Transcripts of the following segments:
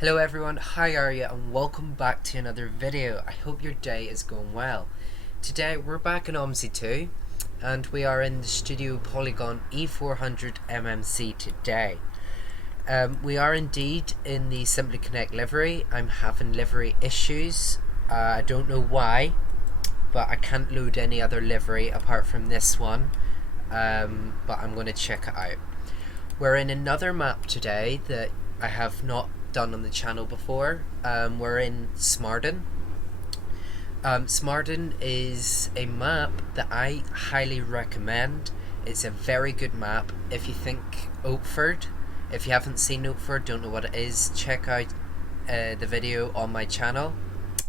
Hello everyone, how are you, and welcome back to another video. I hope your day is going well. Today we're back in OMSI 2 and we are in the Studio Polygon E400mmc today. We are indeed in the Simply Connect livery. I'm having livery issues. I don't know why, but I can't load any other livery apart from this one, but I'm going to check it out. We're in another map today that I have not done on the channel before. We're in Smarden. Smarden is a map that I highly recommend. It's a very good map. If you think Oakford, if you haven't seen Oakford, don't know what it is, check out the video on my channel,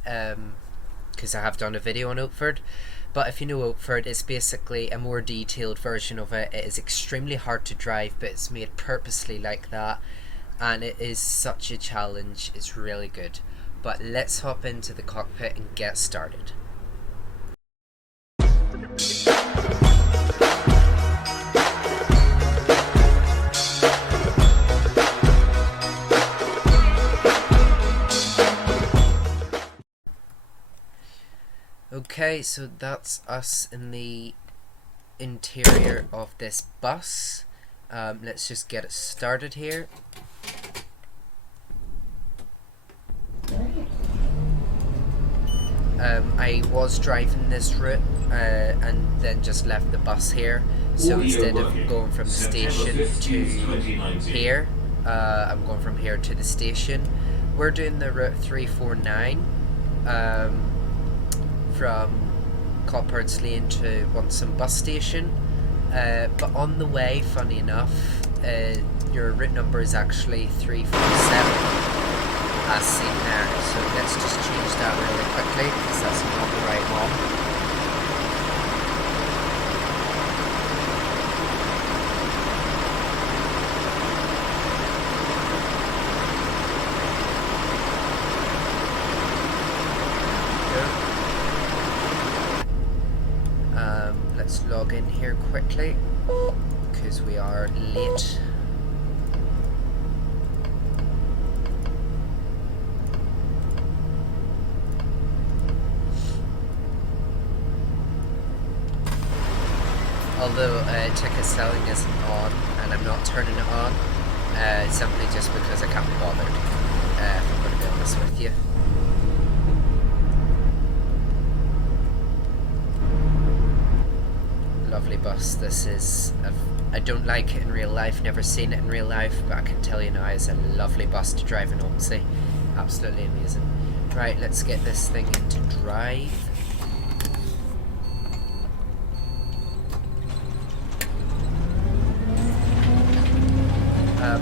because I have done a video on Oakford. But if you know Oakford, it's basically a more detailed version of it. It is extremely hard to drive, but it's made purposely like that. And it is such a challenge. It's really good. But let's hop into the cockpit and get started. Okay, so that's us in the interior of this bus. Let's just get it started here. I was driving this route and then just left the bus here, so instead of going from the station to here, I'm going from here to the station. We're doing the route 349 from Coppards Lane to Wantsum bus station, but on the way, funny enough, your route number is actually 347. As seen there, so let's just change that really quickly because that's not the right one. Let's log in here quickly because we are late. Although ticket selling isn't on, and I'm not turning it on, simply just because I can't be bothered, if I'm going to be honest with you. Lovely bus. This is, I don't like it in real life, never seen it in real life, but I can tell you now it's a lovely bus to drive in OMSI. Absolutely amazing. Right, let's get this thing into drive.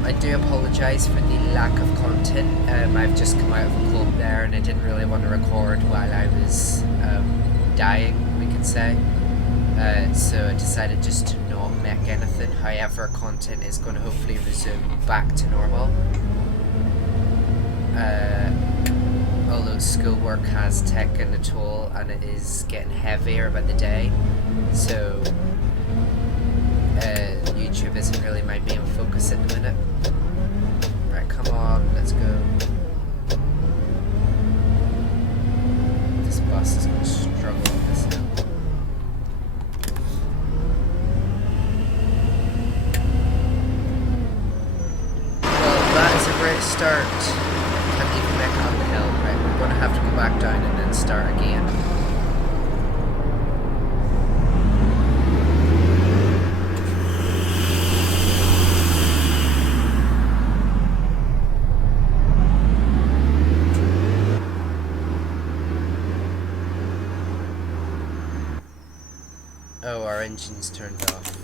I do apologise for the lack of content. I've just come out of a cold there and I didn't really want to record while I was dying, we could say. So I decided just to not make anything. However, content is going to hopefully resume back to normal. Although schoolwork has taken a toll and it is getting heavier by the day. So YouTube isn't really my main focus at the minute. Right, come on, let's go. This bus is going to struggle with this now. Well, that is a great start. Can't even make it up the hill. Right, we're going to have to go back down and then start again. Oh, our engine's turned off.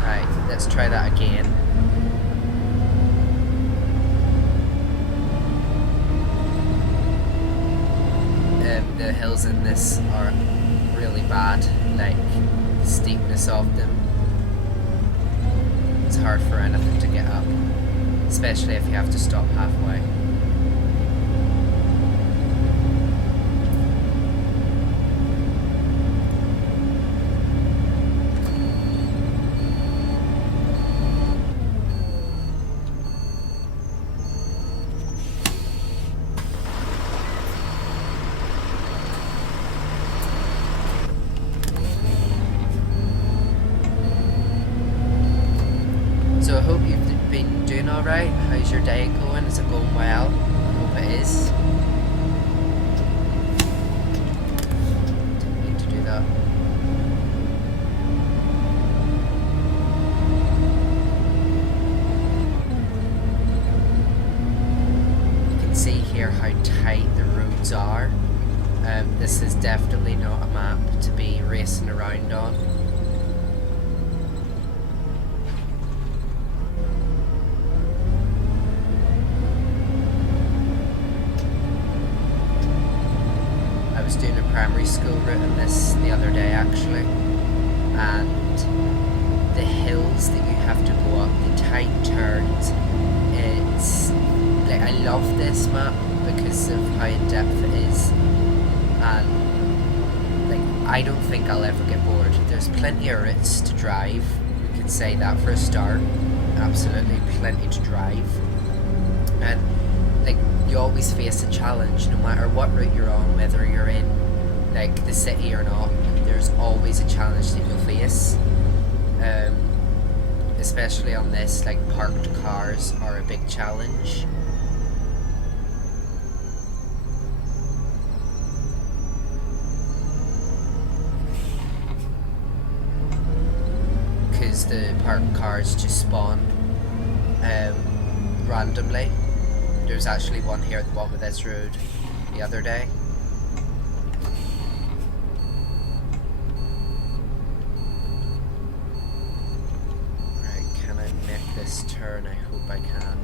Right, let's try that again. The hills in this are really bad, like the steepness of them. It's hard for anything to get up, especially if you have to stop halfway. So I hope you've been doing alright. How's your day going? Is it going well? I hope it is. Didn't mean to do that. You can see here how tight the roads are. This is definitely not a map to be racing around on. I was doing a primary school route on this the other day actually, and the hills that you have to go up, the tight turns, it's like, I love this map because of how in depth it is, and like I don't think I'll ever get bored. There's plenty of routes to drive, we could say that for a start, absolutely plenty to drive, and like you always face a challenge no matter what route you're on, whether you're in like the city or not. There's always a challenge that you'll face, especially on this, like parked cars are a big challenge. Because the parked cars just spawn randomly. There was actually one here at the bottom of this road the other day. Right, can I make this turn? I hope I can.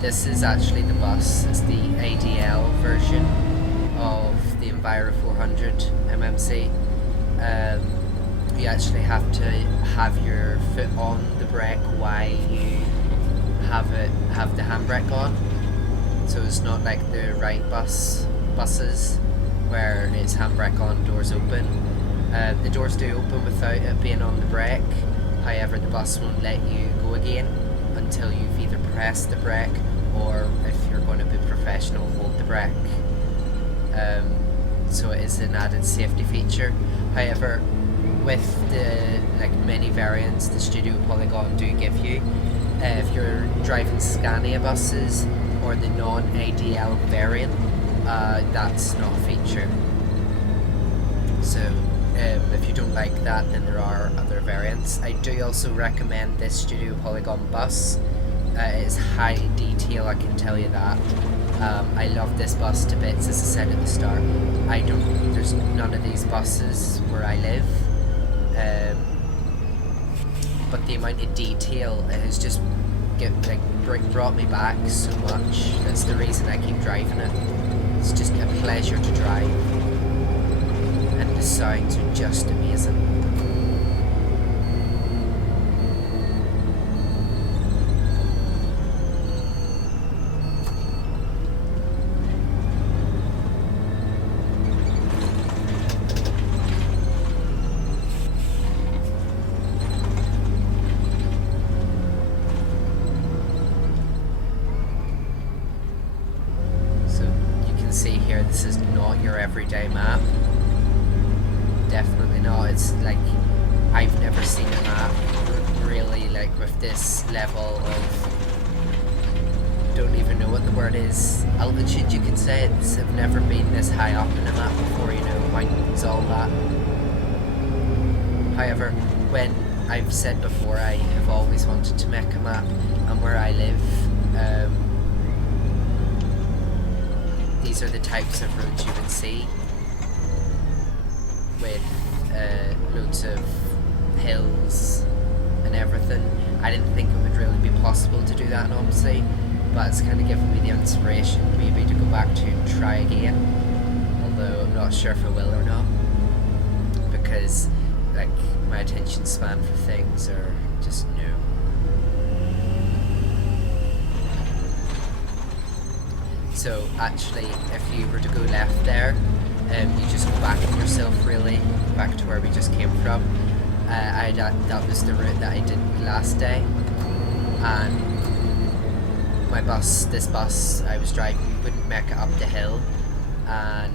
This is actually the bus. It's the ADL version of the Enviro 400mmc. You actually have to have your foot on the brake while you have the handbrake on. So it's not like the right buses where it's handbrake on, doors open. The doors do open without it being on the brake. However, the bus won't let you go again until you've either pressed the brake, or if you're going to be professional, hold the brake. So it is an added safety feature. However, with the many variants the Studio Polygon do give you, if you're driving Scania buses or the non-ADL variant, that's not a feature. So if you don't like that, then there are other variants. I do also recommend this Studio Polygon bus. It's high detail, I can tell you that. I love this bus to bits, as I said at the start. There's none of these buses where I live. But the amount of detail, it has just brought me back so much. That's the reason I keep driving it. It's just a pleasure to drive. And the sounds are just amazing. See here, this is not your everyday map. Definitely not. It's like, I've never seen a map really with this level of, don't even know what the word is, altitude, you could say. I've never been this high up in a map before, mountains, all that. However, when I've said before, I have always wanted to make a map, and where I live, these are the types of roads you would see, with loads of hills and everything. I didn't think it would really be possible to do that in OMSI, but it's kind of given me the inspiration maybe to go back to and try again, although I'm not sure if I will or not, because my attention span for things are just new. So actually, if you were to go left there, you just go back in yourself really, back to where we just came from, that was the route that I did last day, and this bus I was driving wouldn't make it up the hill, and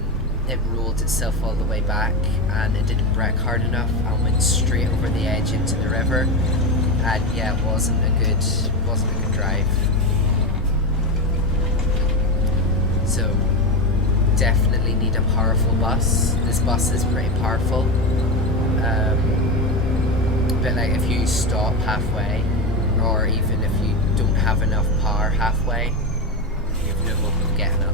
it rolled itself all the way back, and it didn't brake hard enough and went straight over the edge into the river. And yeah, it wasn't a good drive. So definitely need a powerful bus. This bus is pretty powerful, but like if you stop halfway, or even if you don't have enough power halfway, you have no hope of getting up.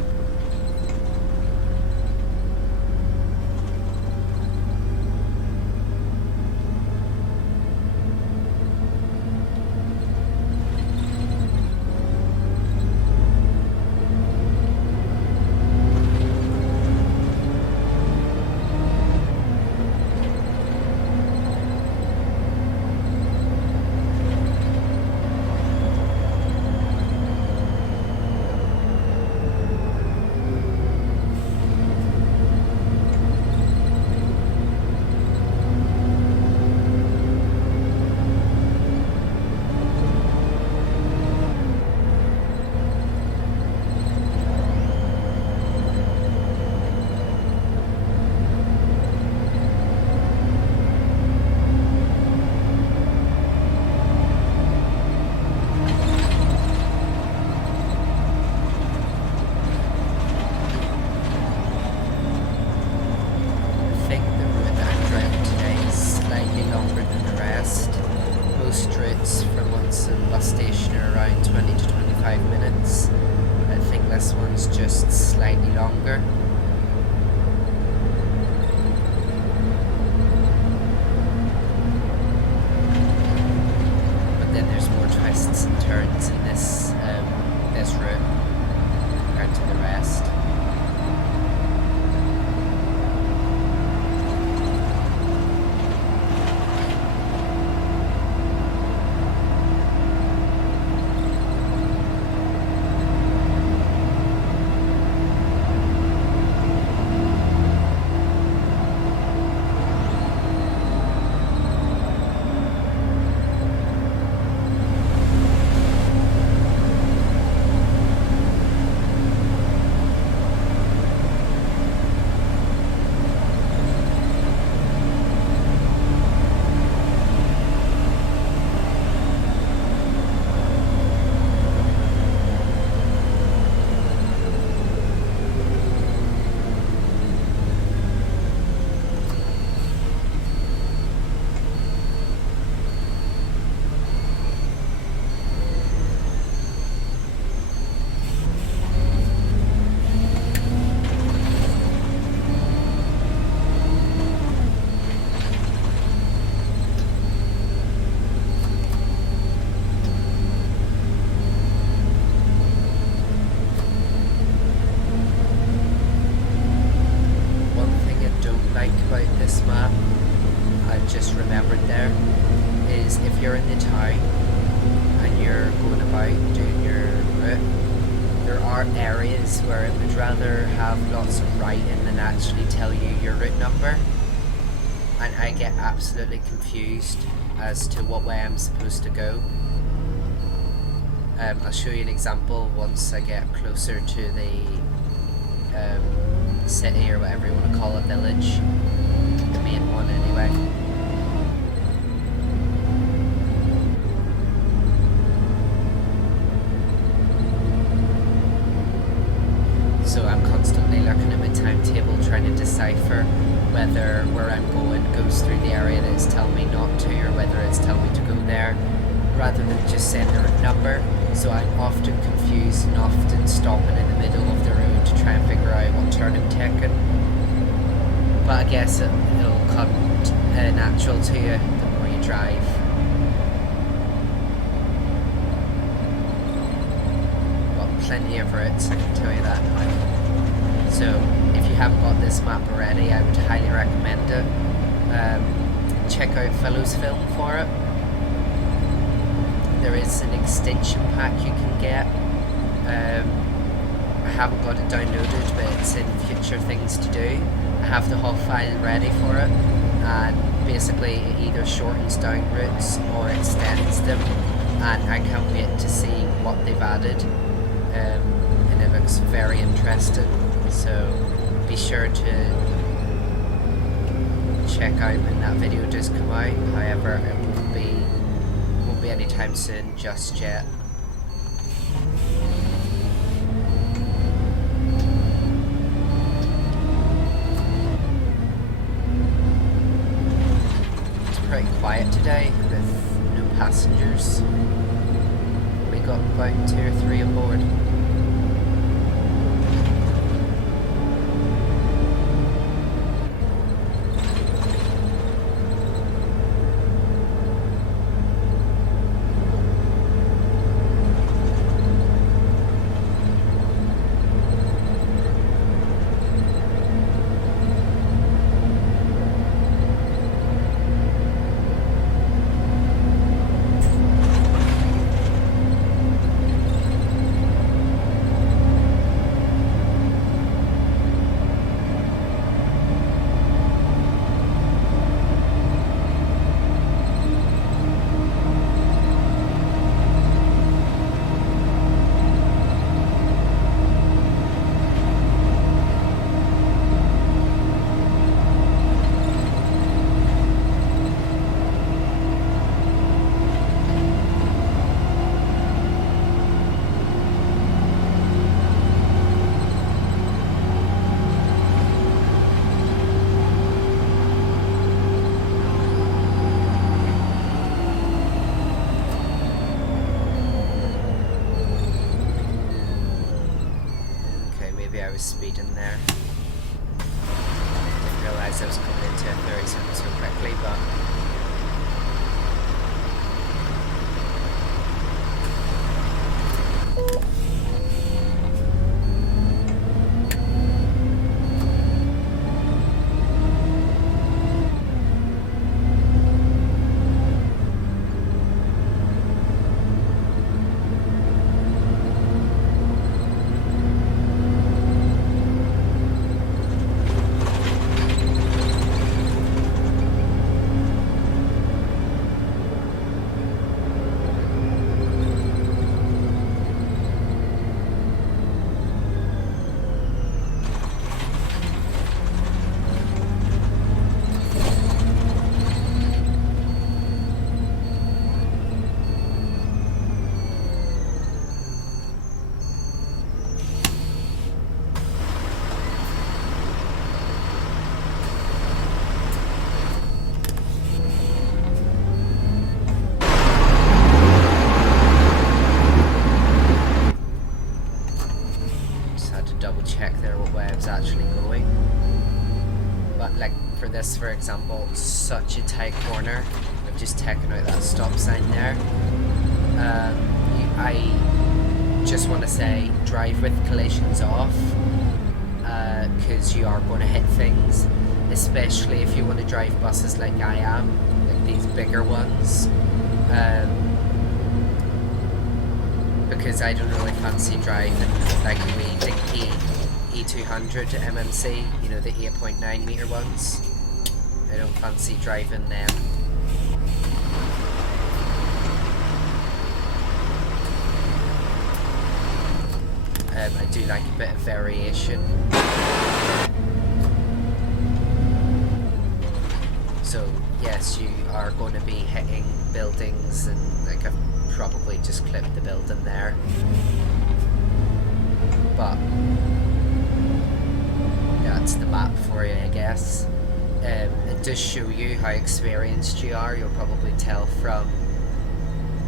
Most routes from Wantsum bus station are around 20 to 25 minutes. I think this one's just slightly longer. But then there's more twists and turns in this route compared to the rest. This map, I've just remembered there, is if you're in the town and you're going about doing your route, there are areas where it would rather have lots of writing than actually tell you your route number, and I get absolutely confused as to what way I'm supposed to go. I'll show you an example once I get closer to the city, or whatever you want to call it, village. The main one anyway. So I'm constantly looking at my timetable, trying to decipher whether where I'm going goes through the area that it's telling me not to, or whether it's telling me to go there, rather than just saying the route number. So I'm often confused and often stopping in the middle of the road to try and figure out what turn I'm taking. But I guess it'll come natural to you the more you drive. Well, plenty of routes, I can tell you that now. So if you haven't got this map already, I would highly recommend it. Check out Fellow's film for it. There is an extension pack you can get. I haven't got it downloaded, but it's in future things to do. I have the whole file ready for it, and basically it either shortens down routes or extends them, and I can't wait to see what they've added, and it looks very interesting, so be sure to check out when that video does come out. However, it won't be anytime soon just yet. Pretty quiet today with no passengers. We got about 2 or 3 aboard. I was speeding there. Didn't realise I was coming into a 30 so quickly, but actually going. But like for this, for example, such a tight corner, I've just taken out that stop sign there. I just want to say drive with collisions off, because you are going to hit things, especially if you want to drive buses like I am, like these bigger ones, because I don't really fancy driving like the E200mmc, you know, the 8.9 meter ones. I don't fancy driving them. I do like a bit of variation. So yes, you are going to be hitting buildings, and like I've probably just clipped the building there, but that's the map for you, I guess. It does show you how experienced you are. You'll probably tell from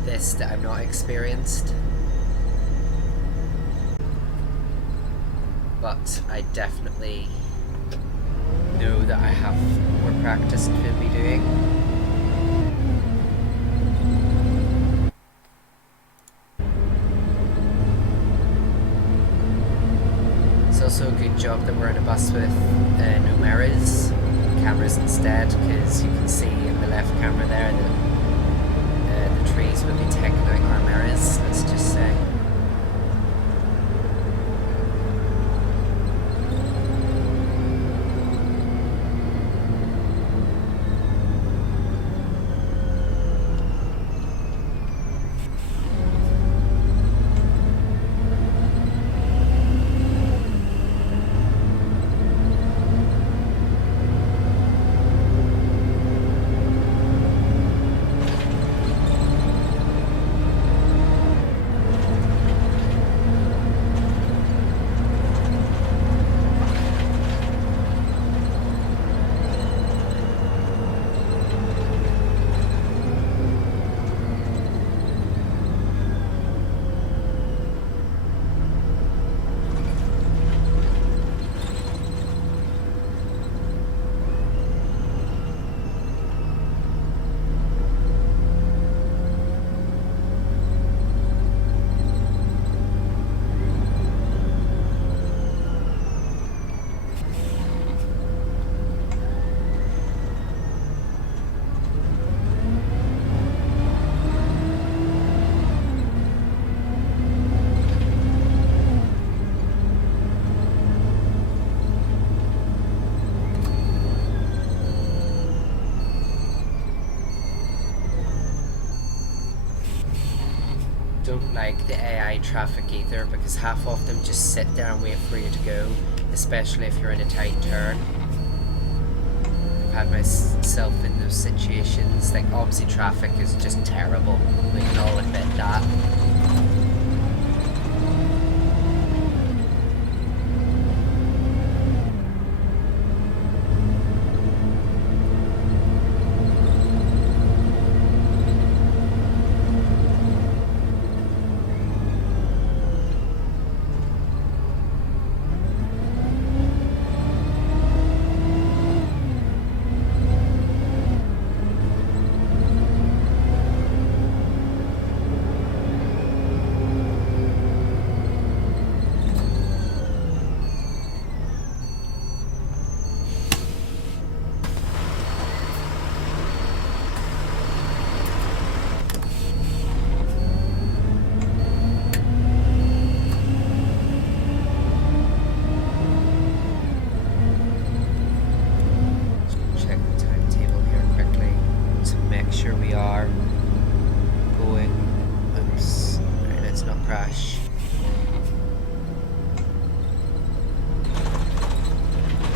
this that I'm not experienced, but I definitely know that I have more practice to be doing. It's also a good job that we're in a bus with no mirrors, cameras instead, because you can see in the left camera there that the trees will be taking out our mirrors, let's just say. don't like the AI traffic either, because half of them just sit there and wait for you to go, especially if you're in a tight turn. I've had myself in those situations. Like, OMSI traffic is just terrible. We can all admit that. Sure we are going, oops, right, let's not crash.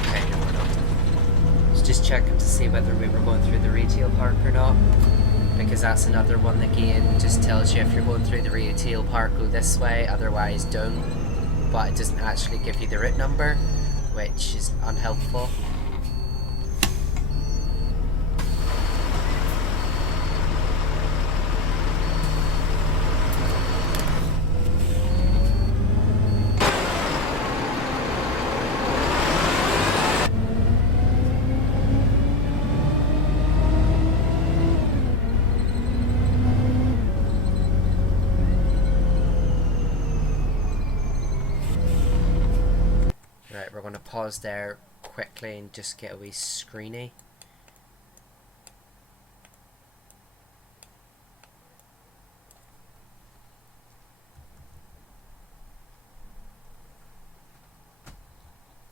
Okay, no we're not. Let's just checking to see whether we were going through the retail park or not, because that's another one the game just tells you if you're going through the retail park go this way, otherwise don't, but it doesn't actually give you the route number, which is unhelpful. Right, we're going to pause there quickly and just get a wee screeny.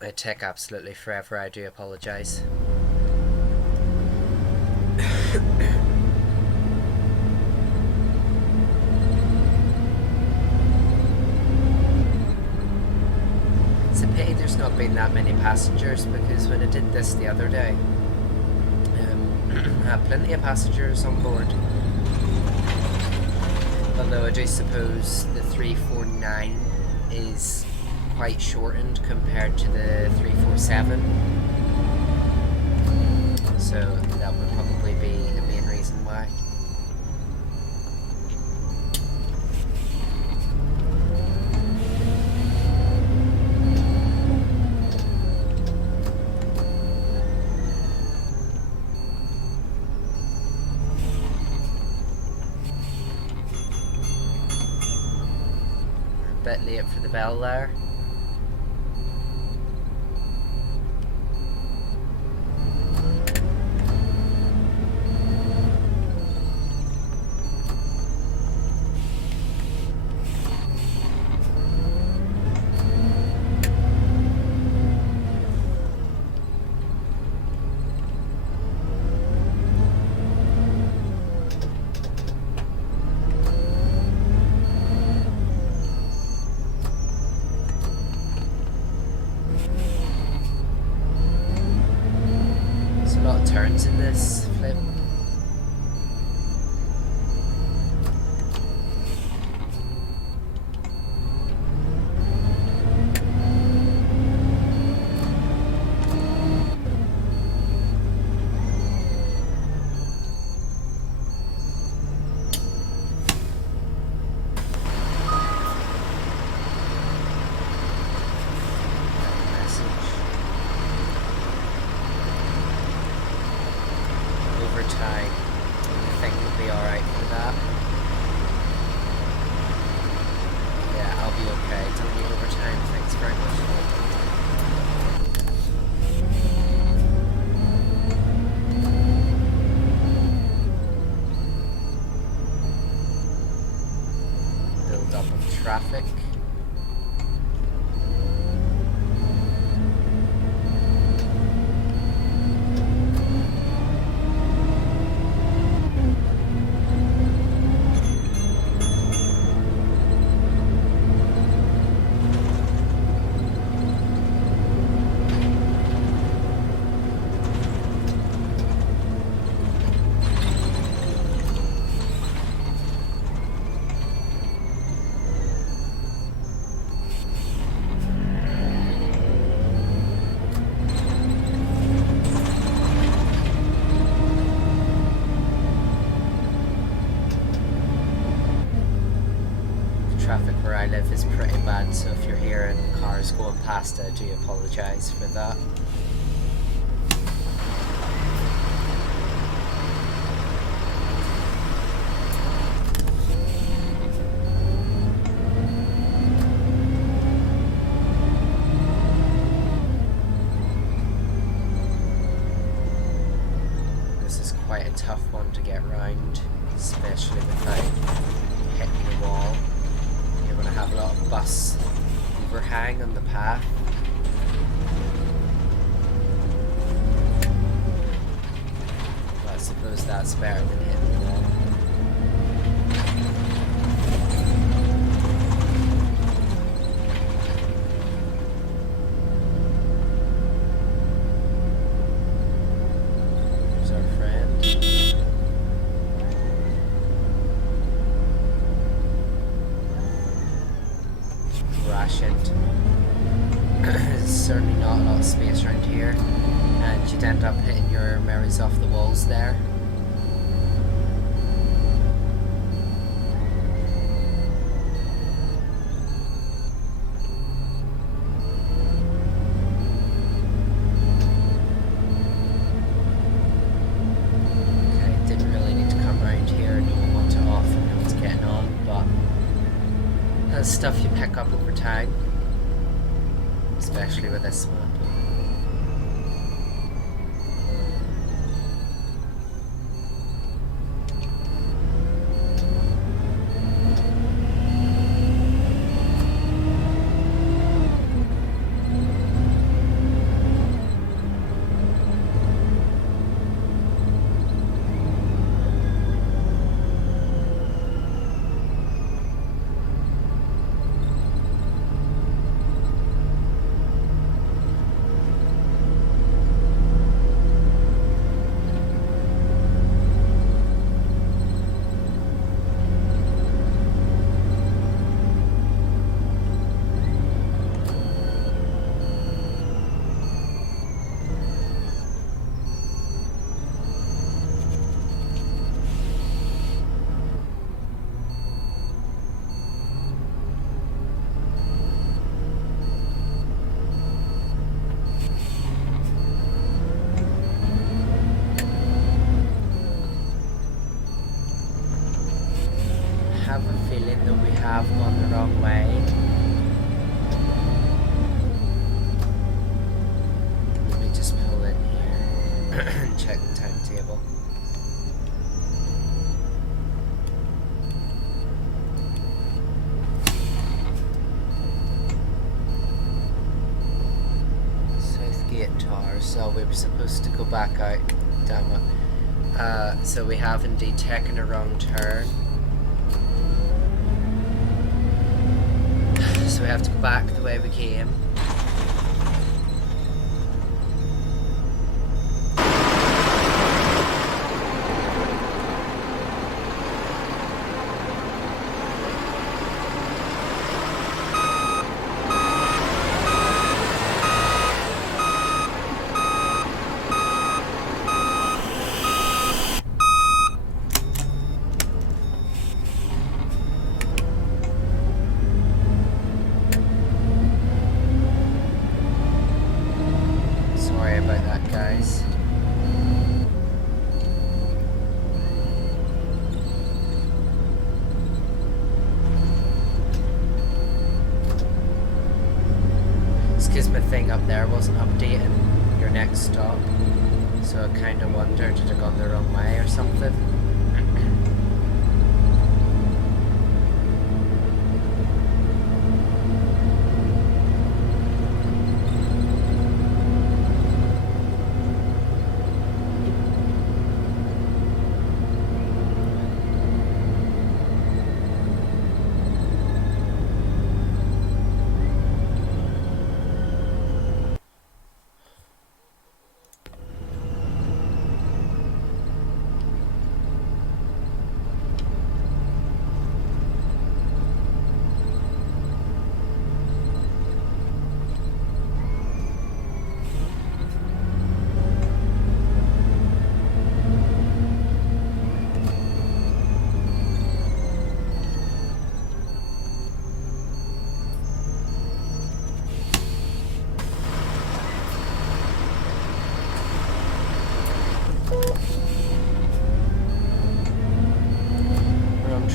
It took absolutely forever, I do apologise. It's a pity there's not been that many passengers, because when I did this the other day, I had plenty of passengers on board. Although I do suppose the 349 is quite shortened compared to the 347. So that would probably be the main reason why. A bit late for the bell there. A lot of turns in this flip. Overtime, I think we'll be alright for that. Yeah, I'll be okay. Don't need overtime, thanks very much. Build up of traffic. traffic where I live is pretty bad, so if you're hearing cars going past, I do apologise for that. This is quite a tough one to get round, especially without hitting the wall. You're going to have a lot of bus overhang on the path. Well, I suppose that's better than hitting the wall. There's our friend. Rationed. There's certainly not a lot of space around here, and you'd end up hitting your mirrors off the walls there. Okay, didn't really need to come around here. No one wanted off and no one's getting on, but that's stuff you pick up over time, especially with this map. Have a feeling that we have gone the wrong way. Let me just pull in here and check the timetable. Southgate Tower, so we were supposed to go back out. Damn it. So we have indeed taken a wrong turn. So we have to go back the way we came. Sorry about that, guys. It's because my thing up there wasn't updating your next stop, so I kind of wondered, did I gone the wrong way or something?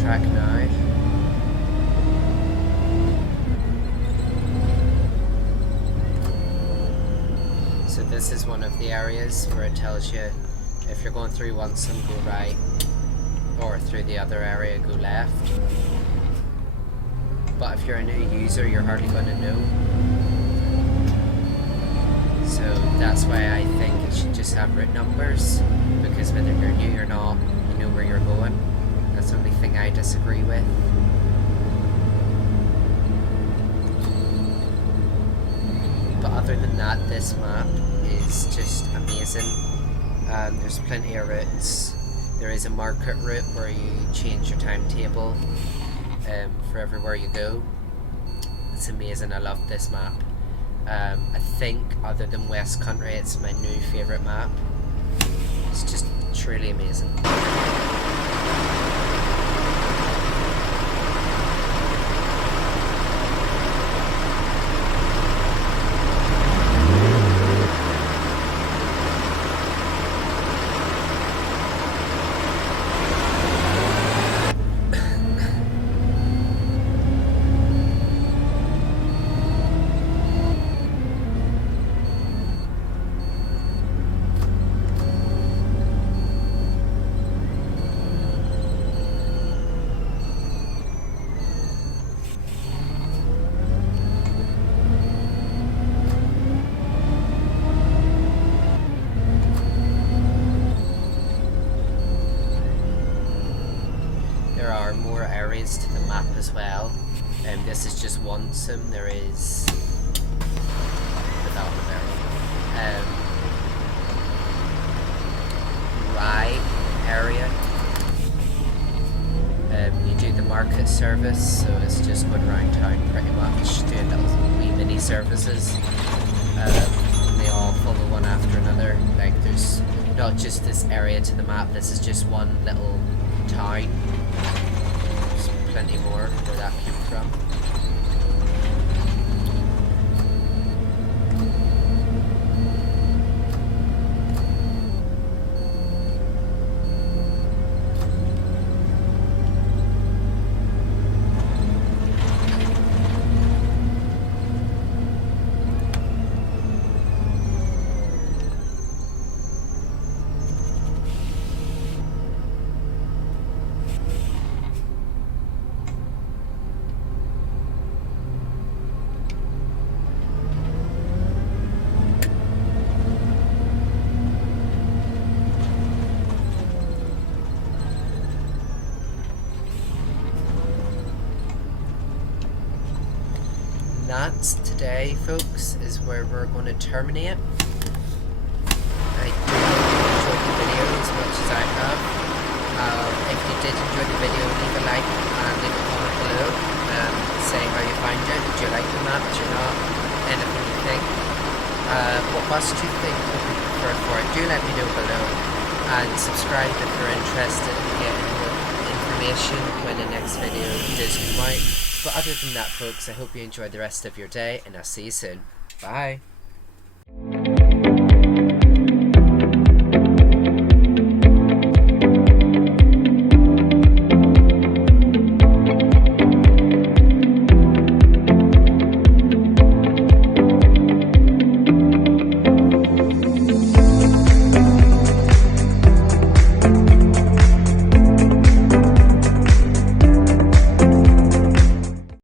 track now. So this is one of the areas where it tells you if you're going through Wantsum, go right, or through the other area, go left. But if you're a new user, you're hardly going to know. So that's why I think it should just have route numbers, because whether you're new or not, you know where you're going. That's the only thing I disagree with. But other than that, this map is just amazing. There's plenty of routes. There is a market route where you change your timetable for everywhere you go. It's amazing. I love this map. I think other than West Country, it's my new favourite map. It's just truly amazing. There are more areas to the map as well. This is just Wantsum. There is development area, Rye area. You do the market service, so it's just going around town pretty much, doing little wee mini services. They all follow one after another. Like there's not just this area to the map. This is just one little town. There's plenty more where that came from. That's today, folks, is where we're going to terminate. I hope you enjoyed the video as much as I have. If you did enjoy the video, leave a like and leave a comment below. Say how you find it. Do you like the map? Do you not? Anything you think? What bus do you think would be preferred for it? Do let me know below. And subscribe if you're interested in getting more information when the next video does come out. But other than that, folks, I hope you enjoy the rest of your day, and I'll see you soon. Bye.